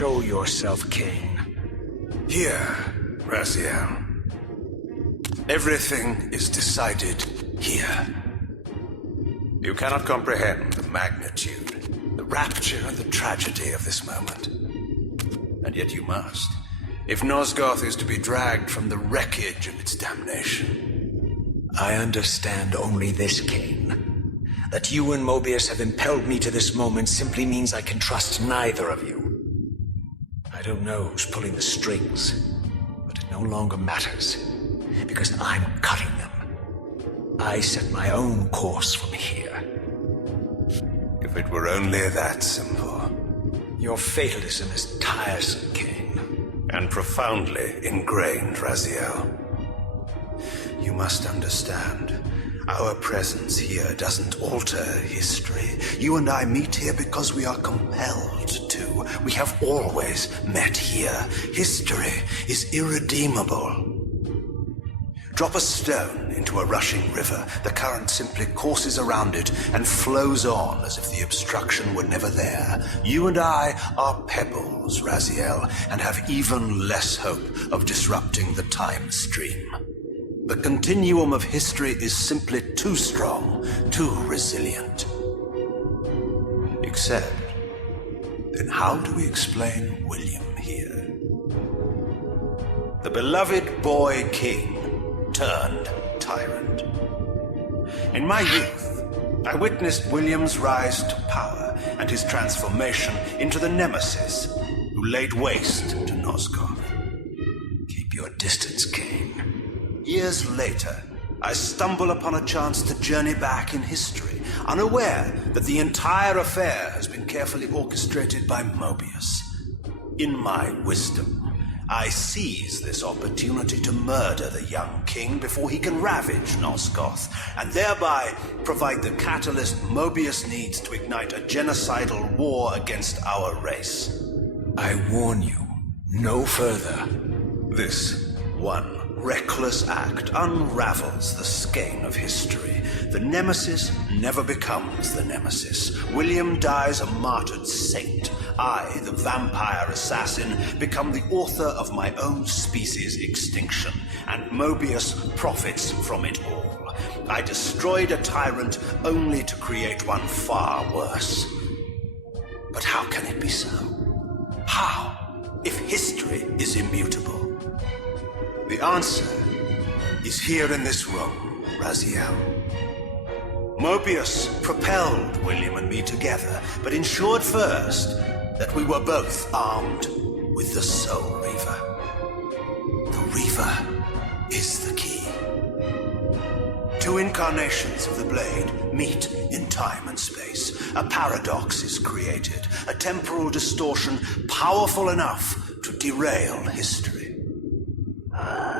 Show yourself, Kain. Here, Raziël. Everything is decided here. You cannot comprehend the magnitude, the rapture and the tragedy of this moment. And yet you must. If Nosgoth is to be dragged from the wreckage of its damnation. I understand only this, Kain. That you and Mobius have impelled me to this moment simply means I can trust neither of you. I don't know who's pulling the strings, but it no longer matters, because I'm cutting them. I set my own course from here. If it were only that simple. Your fatalism is tiresome, Kain. And profoundly ingrained, Raziel. You must understand, our presence here doesn't alter history. You and I meet here because we are compelled to. We have always met here. History is irredeemable. Drop a stone into a rushing river, the current simply courses around it and flows on as if the obstruction were never there. You and I are pebbles, Raziel, and have even less hope of disrupting the time stream. The continuum of history is simply too strong, too resilient. Except, then how do we explain William here? The beloved boy king turned tyrant. In my youth, I witnessed William's rise to power and his transformation into the nemesis who laid waste to Nosgoth. Keep your distance, Kain. Years later, I stumble upon a chance to journey back in history, unaware that the entire affair has been carefully orchestrated by Mobius. In my wisdom, I seize this opportunity to murder the young king before he can ravage Nosgoth, and thereby provide the catalyst Mobius needs to ignite a genocidal war against our race. I warn you, no further. This one reckless act unravels the skein of history. The nemesis never becomes the nemesis. William dies a martyred saint. I, the vampire assassin, become the author of my own species' extinction, and Mobius profits from it all. I destroyed a tyrant only to create one far worse. But how can it be so? How, if history is immutable? The answer is here in this room, Raziel. Mobius propelled William and me together, but ensured first that we were both armed with the Soul Reaver. The Reaver is the key. Two incarnations of the blade meet in time and space. A paradox is created, a temporal distortion powerful enough to derail history.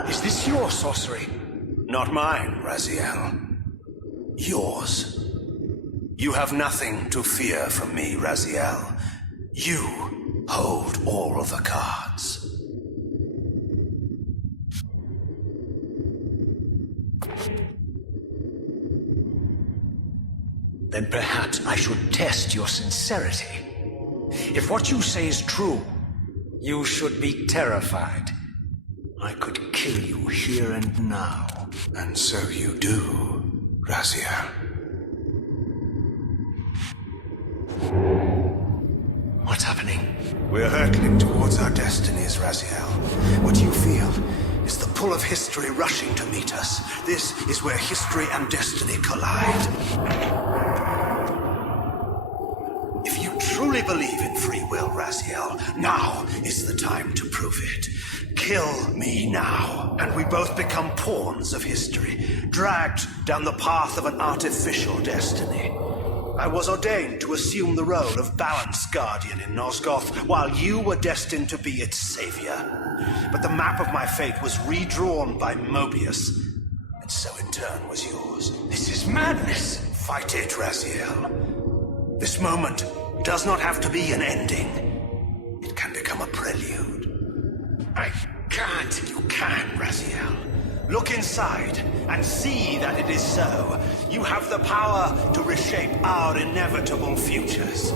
Is this your sorcery? Not mine, Raziel. Yours. You have nothing to fear from me, Raziel. You hold all the cards. Then perhaps I should test your sincerity. If what you say is true, you should be terrified. I could kill you here and now. And so you do, Raziel. What's happening? We're hurtling towards our destinies, Raziel. What you feel is the pull of history rushing to meet us. This is where history and destiny collide. If you truly believe in free will, Raziel, now is the time to prove it. Kill me now, and we both become pawns of history, dragged down the path of an artificial destiny. I was ordained to assume the role of balanced guardian in Nosgoth, while you were destined to be its savior. But the map of my fate was redrawn by Mobius, and so in turn was yours. This is madness! Fight it, Raziel. This moment does not have to be an ending. It can become a prelude. I can't. You can, Raziel. Look inside and see that it is so. You have the power to reshape our inevitable futures.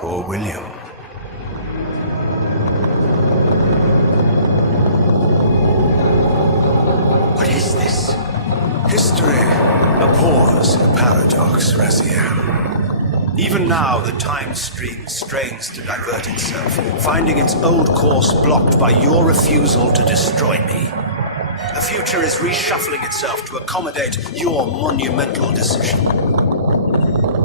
Poor William. abhors a paradox, Razиэль. Even now, the time stream strains to divert itself, finding its old course blocked by your refusal to destroy me. The future is reshuffling itself to accommodate your monumental decision.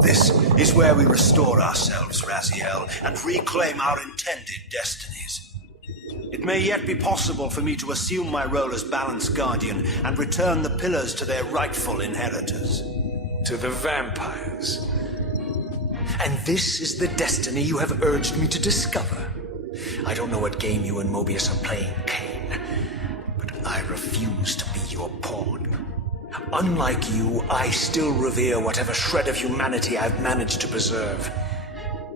This is where we restore ourselves, Razиэль, and reclaim our intended destinies. It may yet be possible for me to assume my role as Balance Guardian and return the pillars to their rightful inheritors. To the vampires. And this is the destiny you have urged me to discover. I don't know what game you and Mobius are playing, Kain, but I refuse to be your pawn. Unlike you, I still revere whatever shred of humanity I've managed to preserve.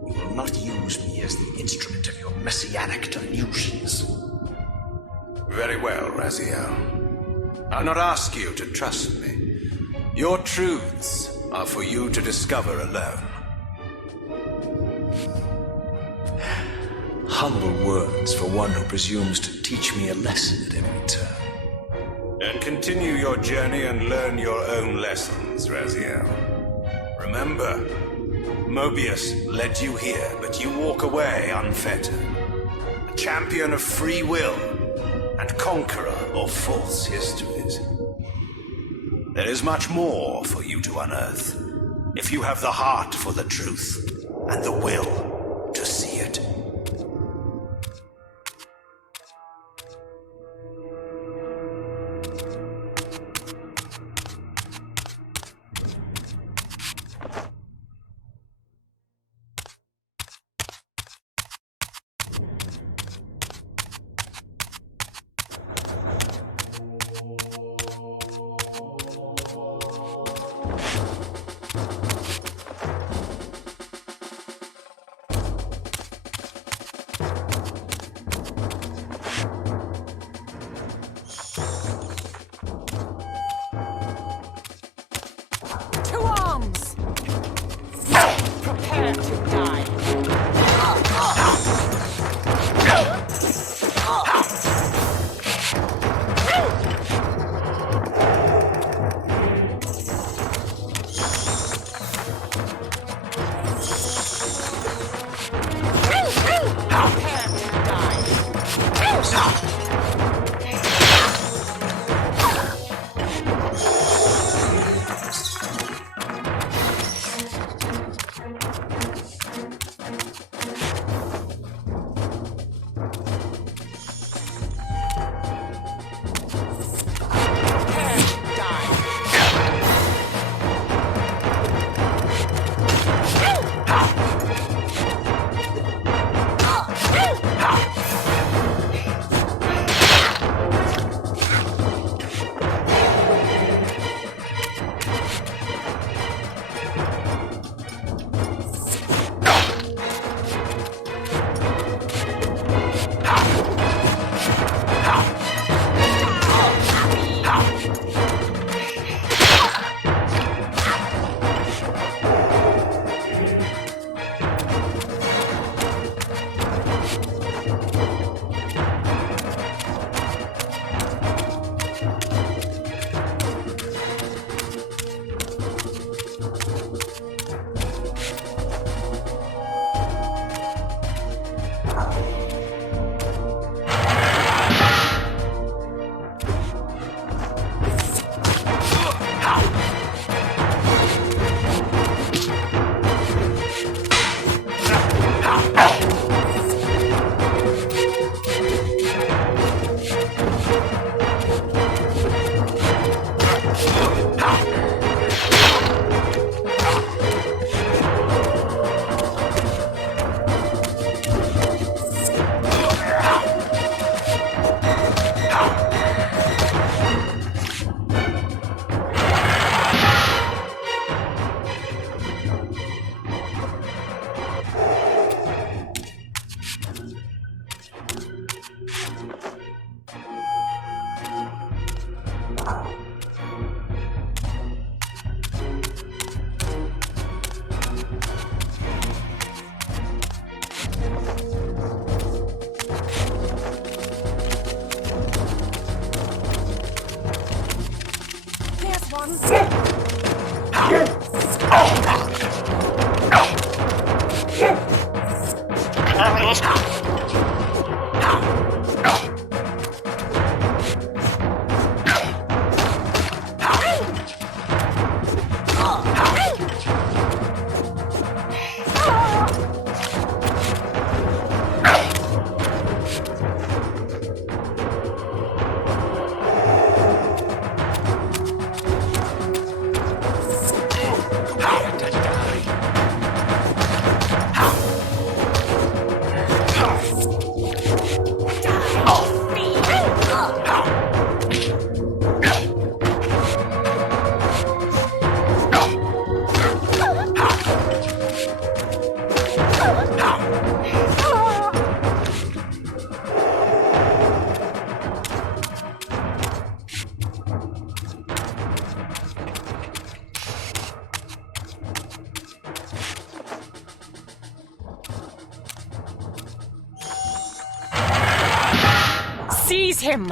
You will not use me as the instrument of your messianic delusions. Very well, Razиэль. I'll not ask you to trust me. Your truths are for you to discover alone. Humble words for one who presumes to teach me a lesson at every turn. And continue your journey and learn your own lessons, Razиэль. Remember, Mobius led you here, but you walk away unfettered. A champion of free will and conqueror of false histories. There is much more for you to unearth, if you have the heart for the truth and the will to see it. him!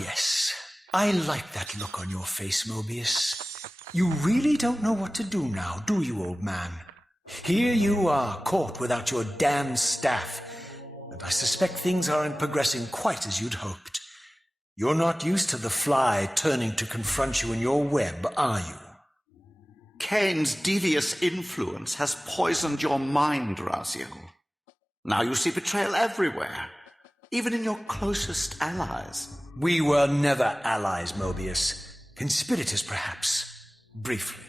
Yes. I like that look on your face, Mobius. You really don't know what to do now, do you, old man? Here you are, caught without your damned staff. And I suspect things aren't progressing quite as you'd hoped. You're not used to the fly turning to confront you in your web, are you? Kain's devious influence has poisoned your mind, Razio. Now you see betrayal everywhere, even in your closest allies. We were never allies, Mobius. Conspirators, perhaps. Briefly.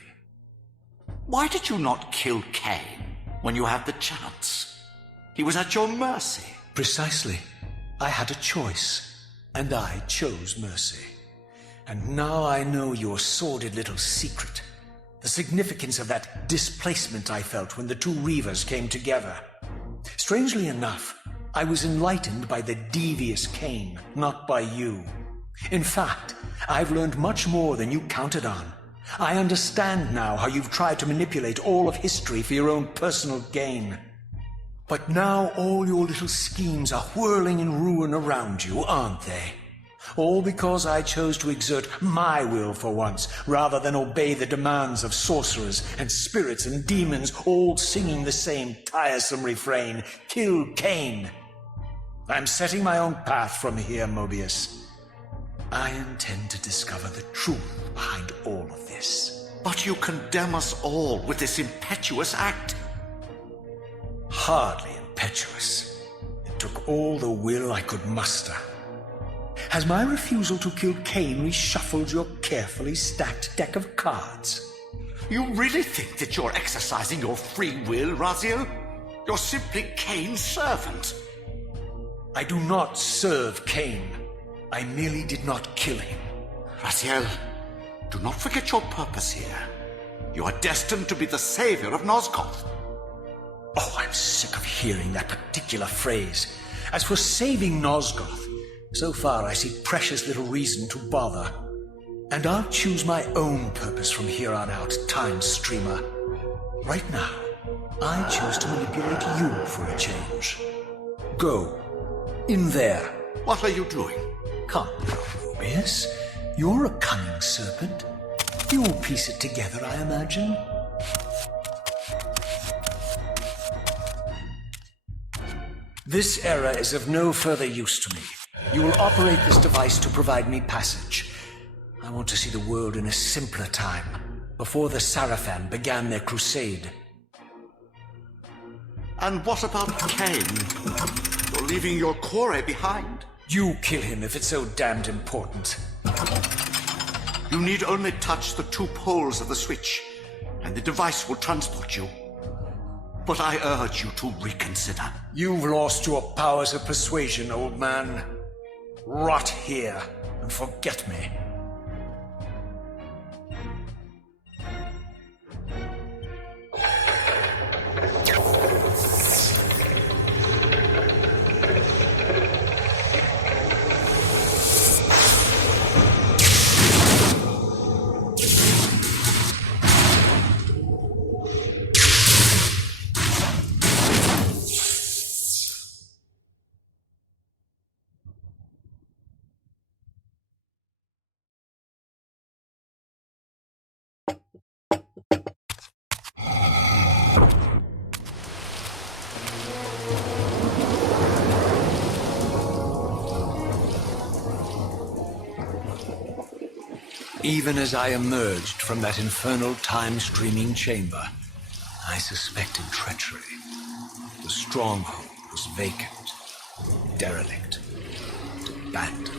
Why did you not kill Kain when you had the chance? He was at your mercy. Precisely. I had a choice, and I chose mercy. And now I know your sordid little secret. The significance of that displacement I felt when the two Reavers came together. Strangely enough, I was enlightened by the devious Kain, not by you. In fact, I've learned much more than you counted on. I understand now how you've tried to manipulate all of history for your own personal gain. But now all your little schemes are whirling in ruin around you, aren't they? All because I chose to exert my will for once, rather than obey the demands of sorcerers and spirits and demons, all singing the same tiresome refrain, "Kill Kain." I'm setting my own path from here, Mobius. I intend to discover the truth behind all of this. But you condemn us all with this impetuous act. Hardly impetuous. It took all the will I could muster. Has my refusal to kill Kain reshuffled your carefully stacked deck of cards? You really think that you're exercising your free will, Raziel? You're simply Kain's servant. I do not serve Kain. I merely did not kill him. Raziel, do not forget your purpose here. You are destined to be the savior of Nosgoth. Oh, I'm sick of hearing that particular phrase. As for saving Nosgoth, so far I see precious little reason to bother. And I'll choose my own purpose from here on out, Time Streamer. Right now, I choose to manipulate you for a change. Go. In there. What are you doing? Come, Mobius. You're a cunning serpent. You'll piece it together, I imagine. This era is of no further use to me. You will operate this device to provide me passage. I want to see the world in a simpler time, before the Sarafan began their crusade. And what about Kain? You're leaving your core behind. You kill him if it's so damned important. You need only touch the 2 poles of the switch, and the device will transport you. But I urge you to reconsider. You've lost your powers of persuasion, old man. Rot here and forget me. Even as I emerged from that infernal time-streaming chamber, I suspected treachery. The stronghold was vacant, derelict, abandoned.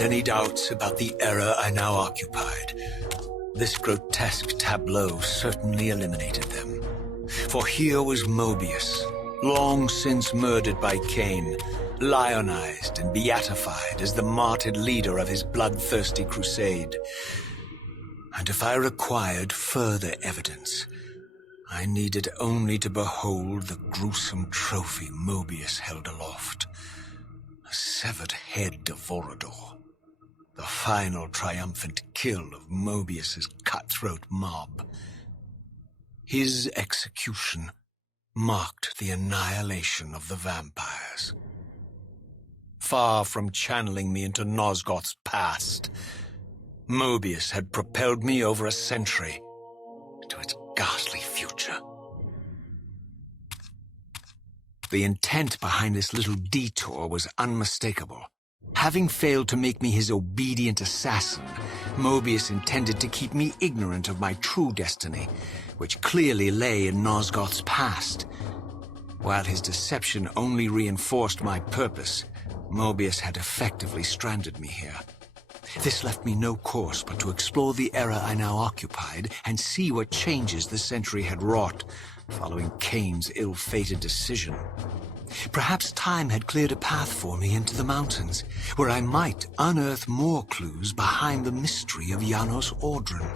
had any doubts about the era I now occupied, this grotesque tableau certainly eliminated them. For here was Mobius, long since murdered by Kain, lionized and beatified as the martyred leader of his bloodthirsty crusade. And if I required further evidence, I needed only to behold the gruesome trophy Mobius held aloft. A severed head of Vorador. The final triumphant kill of Mobius's cutthroat mob. His execution marked the annihilation of the vampires. Far from channeling me into Nosgoth's past, Mobius had propelled me over a century to its ghastly future. The intent behind this little detour was unmistakable. Having failed to make me his obedient assassin, Mobius intended to keep me ignorant of my true destiny, which clearly lay in Nosgoth's past. While his deception only reinforced my purpose, Mobius had effectively stranded me here. This left me no course but to explore the era I now occupied and see what changes the century had wrought following Kain's ill-fated decision. Perhaps time had cleared a path for me into the mountains, where I might unearth more clues behind the mystery of Janos Audron.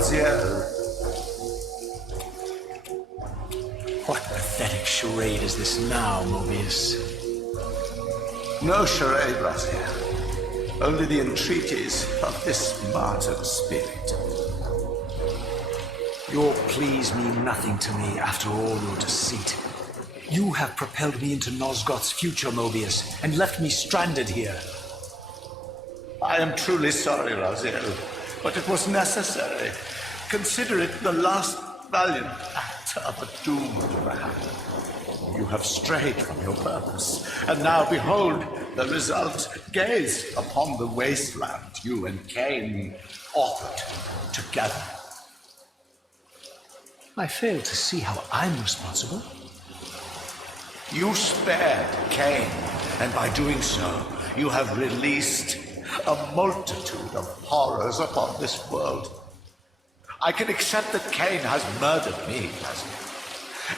Raziël. What pathetic charade is this now, Mobius? No charade, Raziël. Only the entreaties of this martyred spirit. Your pleas mean nothing to me after all your deceit. You have propelled me into Nosgoth's future, Mobius, and left me stranded here. I am truly sorry, Raziël, but it was necessary. Consider it the last valiant act of a doomed man. You have strayed from your purpose, and now behold the result. Gaze upon the wasteland you and Kain authored together. I fail to see how I'm responsible. You spared Kain, and by doing so, you have released a multitude of horrors upon this world. I can accept that Kain has murdered me,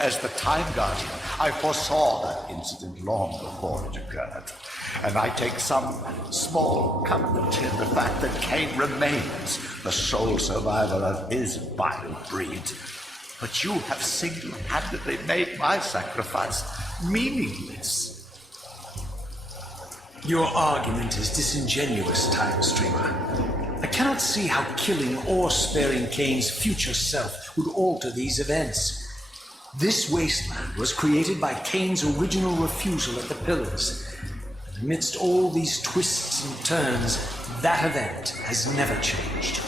as the Time Guardian. I foresaw that incident long before it occurred, and I take some small comfort in the fact that Kain remains the sole survivor of his vile breed. But you have single-handedly made my sacrifice meaningless. Your argument is disingenuous, Time Streamer. I cannot see how killing or sparing Kain's future self would alter these events. This wasteland was created by Kain's original refusal at the Pillars. And amidst all these twists and turns, that event has never changed.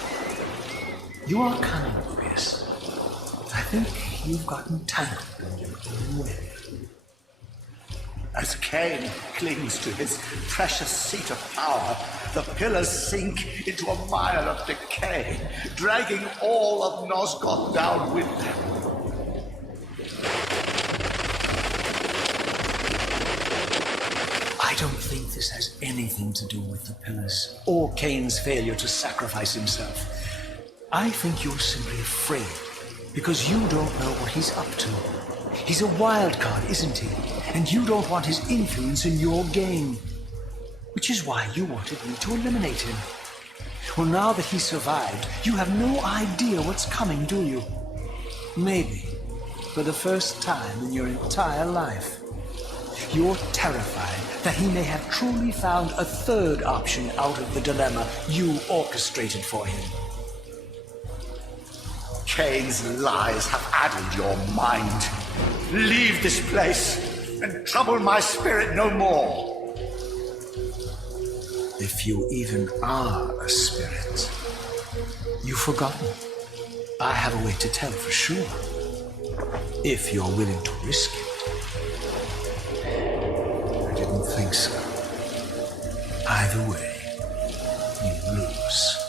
You are cunning, Mobius. I think you've gotten tangled in your own way. As Kain clings to his precious seat of power, the pillars sink into a mire of decay, dragging all of Nosgoth down with them. I don't think this has anything to do with the pillars, or Kain's failure to sacrifice himself. I think you're simply afraid, because you don't know what he's up to. He's a wild card, isn't he? And you don't want his influence in your game. Which is why you wanted me to eliminate him. Well, now that he survived, you have no idea what's coming, do you? Maybe, for the first time in your entire life, you're terrified that he may have truly found a third option out of the dilemma you orchestrated for him. Kain's lies have addled your mind. Leave this place and trouble my spirit no more. If you even are a spirit, you've forgotten. I have a way to tell for sure. If you're willing to risk it. I didn't think so. Either way, you lose.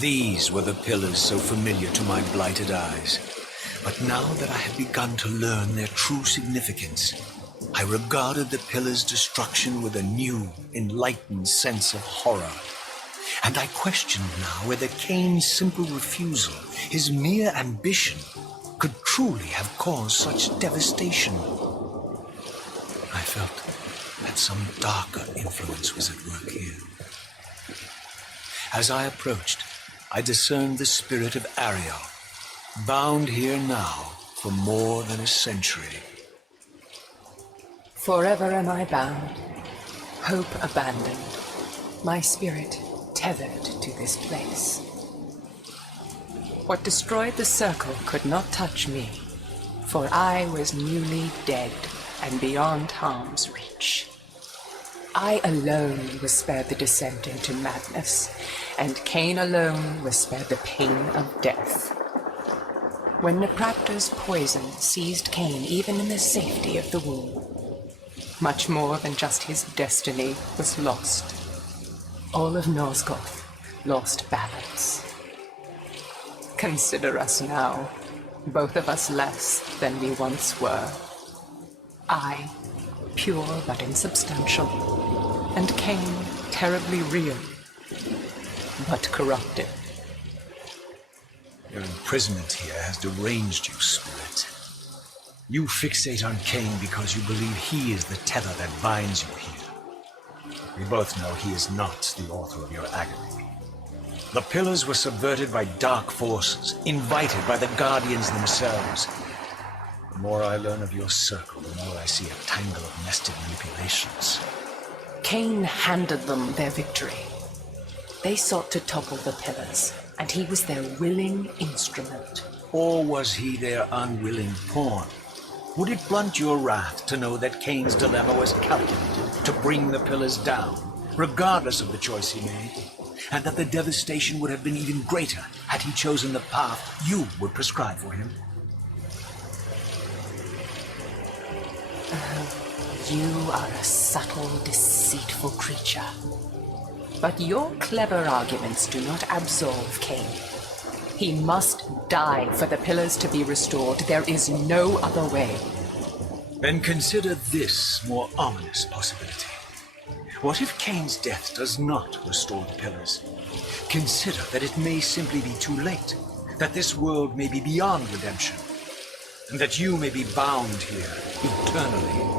These were the pillars so familiar to my blighted eyes. But now that I had begun to learn their true significance, I regarded the pillars' destruction with a new, enlightened sense of horror. And I questioned now whether Kain's simple refusal, his mere ambition, could truly have caused such devastation. I felt that some darker influence was at work here. As I approached, I discerned the spirit of Ariel, bound here now for more than a century. Forever am I bound, hope abandoned, my spirit tethered to this place. What destroyed the circle could not touch me, for I was newly dead and beyond harm's reach. I alone was spared the descent into madness, and Kain alone was spared the pain of death. When Napraptor's poison seized Kain even in the safety of the womb, much more than just his destiny was lost. All of Nosgoth lost balance. Consider us now, both of us less than we once were. I, pure but insubstantial, and Kain, terribly real, but corrupted. Your imprisonment here has deranged you, Spirit. You fixate on Kain because you believe he is the tether that binds you here. We both know he is not the author of your agony. The pillars were subverted by dark forces, invited by the Guardians themselves. The more I learn of your circle, the more I see a tangle of nested manipulations. Kain handed them their victory. They sought to topple the pillars, and he was their willing instrument. Or was he their unwilling pawn? Would it blunt your wrath to know that Kain's dilemma was calculated to bring the pillars down, regardless of the choice he made, and that the devastation would have been even greater had he chosen the path you would prescribe for him? You are a subtle, deceitful creature. But your clever arguments do not absolve Kain. He must die for the pillars to be restored. There is no other way. Then consider this more ominous possibility. What if Kain's death does not restore the pillars? Consider that it may simply be too late, that this world may be beyond redemption, and that you may be bound here eternally.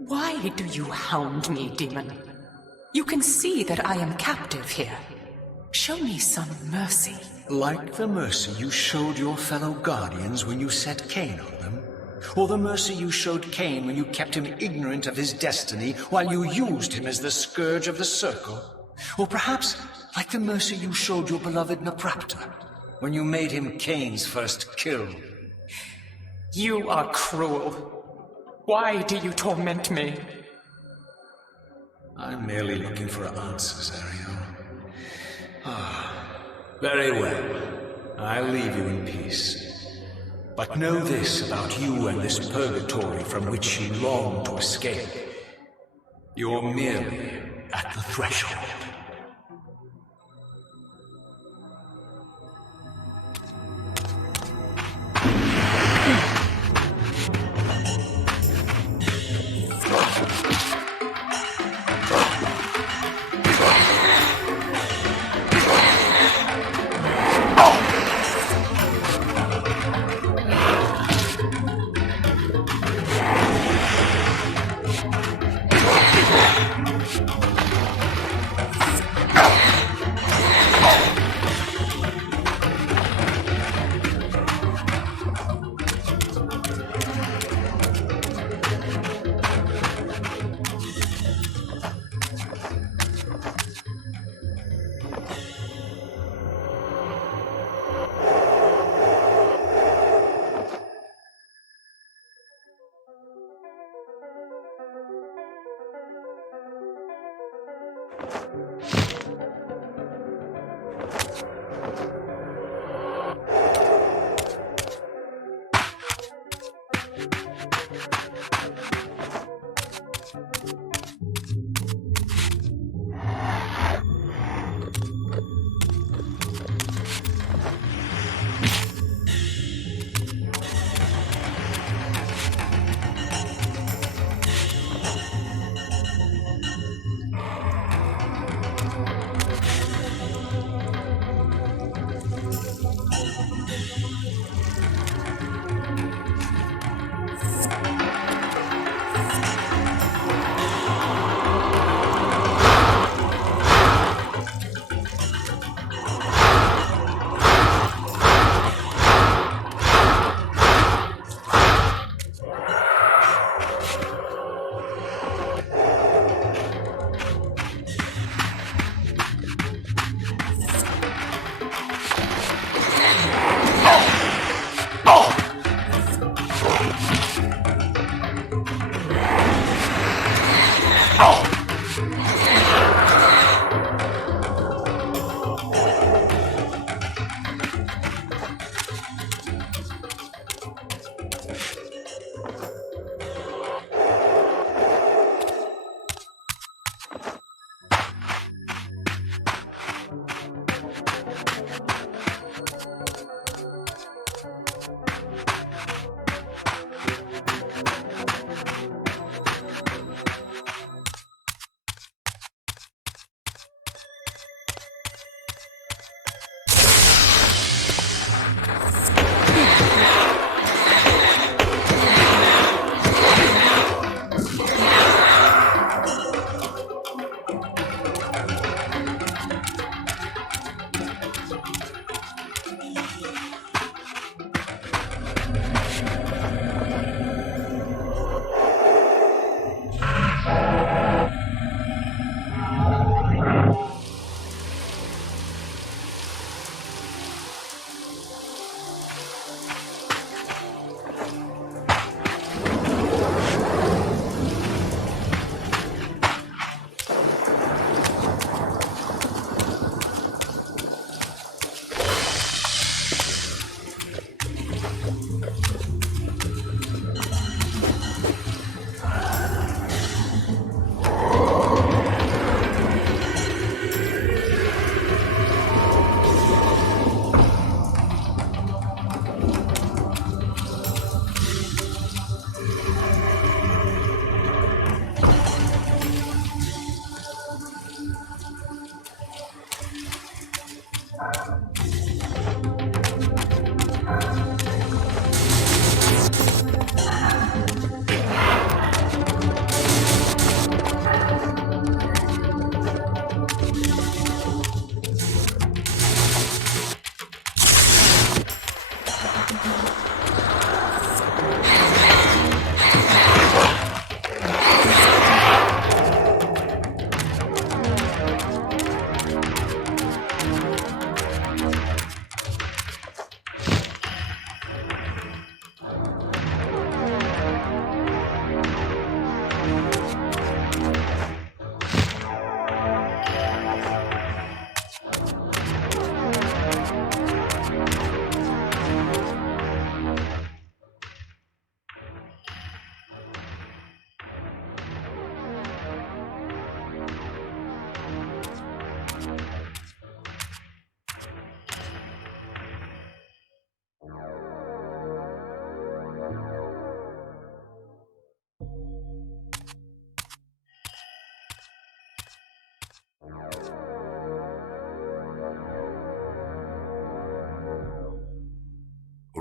Why do you hound me, demon? You can see that I am captive here. Show me some mercy. Like the mercy you showed your fellow Guardians when you set Kain on them? Or the mercy you showed Kain when you kept him ignorant of his destiny while you used him as the scourge of the circle? Or perhaps like the mercy you showed your beloved Napraptor when you made him Kain's first kill? You are cruel. Why do you torment me? I'm merely looking for answers, Ariel. Very well. I'll leave you in peace. But know this about you and this purgatory from which you long to escape. You're merely at the threshold.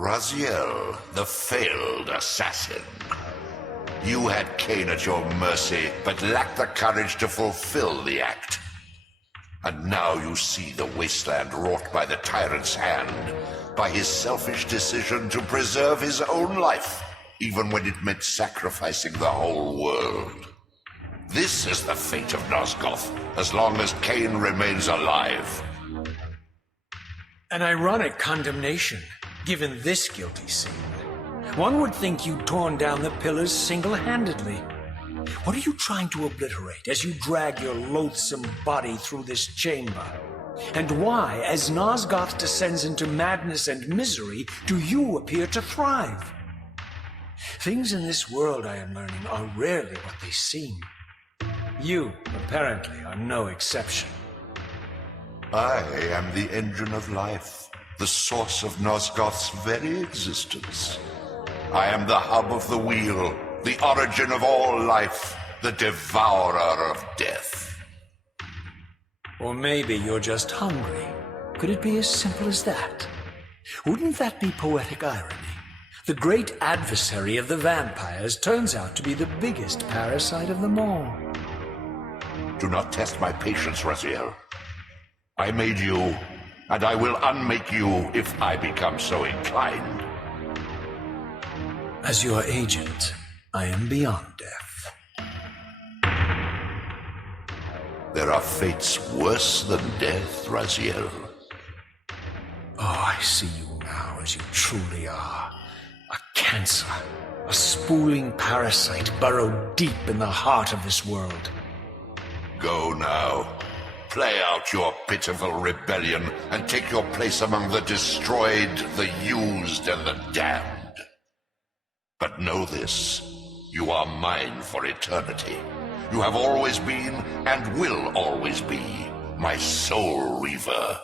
Razιέλ, the failed assassin. You had Kain at your mercy, but lacked the courage to fulfill the act. And now you see the wasteland wrought by the tyrant's hand, by his selfish decision to preserve his own life, even when it meant sacrificing the whole world. This is the fate of Nosgoth, as long as Kain remains alive. An ironic condemnation, given this guilty scene. One would think you'd torn down the pillars single-handedly. What are you trying to obliterate as you drag your loathsome body through this chamber? And why, as Nosgoth descends into madness and misery, do you appear to thrive? Things in this world, I am learning, are rarely what they seem. You, apparently, are no exception. I am the engine of life, the source of Nosgoth's very existence. I am the hub of the wheel, the origin of all life, the devourer of death. Or maybe you're just hungry. Could it be as simple as that? Wouldn't that be poetic irony? The great adversary of the vampires turns out to be the biggest parasite of them all. Do not test my patience, Razιέλ. I made you, and I will unmake you if I become so inclined. As your agent, I am beyond death. There are fates worse than death, Razιέλ. Oh, I see you now as you truly are. A cancer, a spooling parasite burrowed deep in the heart of this world. Go now. Play out your pitiful rebellion and take your place among the destroyed, the used, and the damned. But know this, you are mine for eternity. You have always been, and will always be, my soul Reaver.